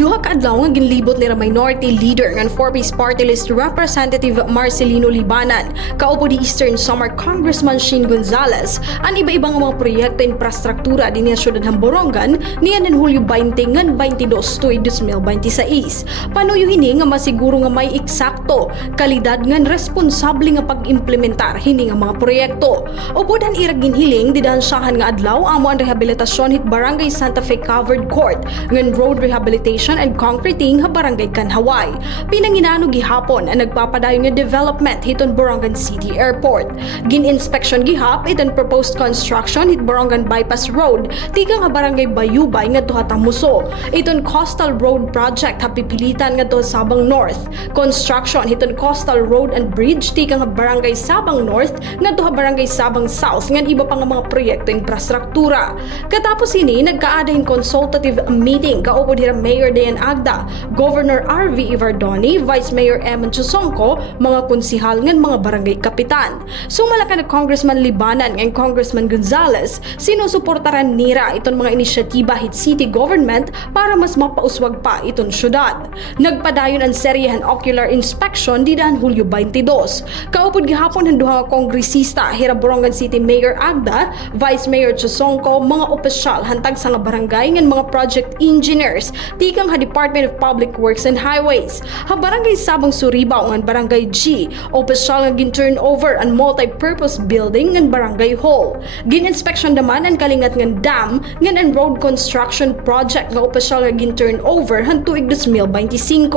Duha ka adlaw nga ginlibot ni minority leader ngan Forbes Party List Representative Marcelino Libanan kaupo di Eastern Samar Congressman Shane Gonzales ang iba-ibang mga proyekto infrastruktura dinhi sa syudad ng Borongan niya ng Hulyo 20 ngan 22 tuig 2026. Panuyo hini nga masiguro nga may eksakto kalidad ngan responsable nga pag-implementar hini nga mga proyekto. Upodan irag ginhiling didansyahan nga adlaw amo ang rehabilitasyon hit Barangay Santa Fe Covered Court ngan road rehabilitation and concreting ha Barangay Kanhaway. Pinanginano gihapon ang nagpapadayon nga development hiton Borongan City Airport. Gin-inspection gihap iton proposed construction hit Borongan Bypass Road tikang ha Barangay Bayubay nga tuha Tamuso. Iton Coastal Road Project ha pipilitan nga tuha Sabang North. Construction hiton Coastal Road and Bridge tikang ha Barangay Sabang North nga tuha Barangay Sabang South ngan iba pa nga mga proyekto infrastruktura. Katapos ini nagkaadahin consultative meeting kaupo dira Mayor Dayan Agda, Governor R.V. Ivardoni, Vice Mayor Eman Chusongco, mga konsihal ngan mga barangay kapitan. Sumala ka na Congressman Libanan ngan Congressman Gonzales, sinusuportaran nira iton mga inisyatiba hit city government para mas mapauswag pa iton syudad. Nagpadayon ang seryehan ocular inspection di daan Hulyo 22. Kaupod gihapon ang duha nga kongresista hira Borongan City Mayor Agda, Vice Mayor Chusongco, mga opisyal hantag sa nga barangay ngan mga project engineers tikang ha Department of Public Works and Highways. Ha Barangay Sabang Suribao ngan Barangay G, opisyal nga gin-turn over ang multi-purpose building ngan Barangay Hall. Gin-inspection naman ang kalingat ngan dam ngan ang road construction project nga opisyal nga gin-turn over han tuig 2025.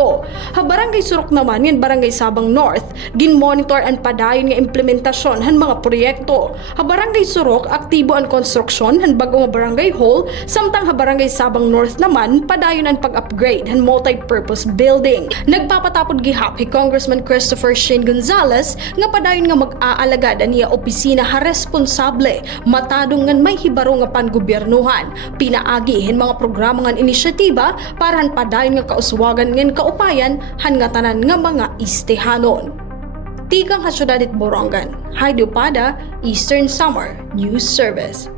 Ha Barangay Surok naman ngan Barangay Sabang North, gin-monitor ang padayon nga implementasyon han mga proyekto. Ha Barangay Surok aktibo ang konstruksyon han bago nga Barangay Hall, samtang ha Barangay Sabang North naman padayon ang pag-upgrade han multi-purpose building. Nagpapatapod gihap hi Congressman Christopher Shane Gonzales nga padayon nga mag-aalagad aniya opisina ha responsable matadong ngan may hibaro nga panggobyernuhan. Pinaagi hin mga programa ngan inisyatiba para han padayon nga kauswagan ngan kaupayan han nga tanan nga mga istehanon. Tikang ha syudad it Borongan, Heidi Upada, Eastern Samar News Service.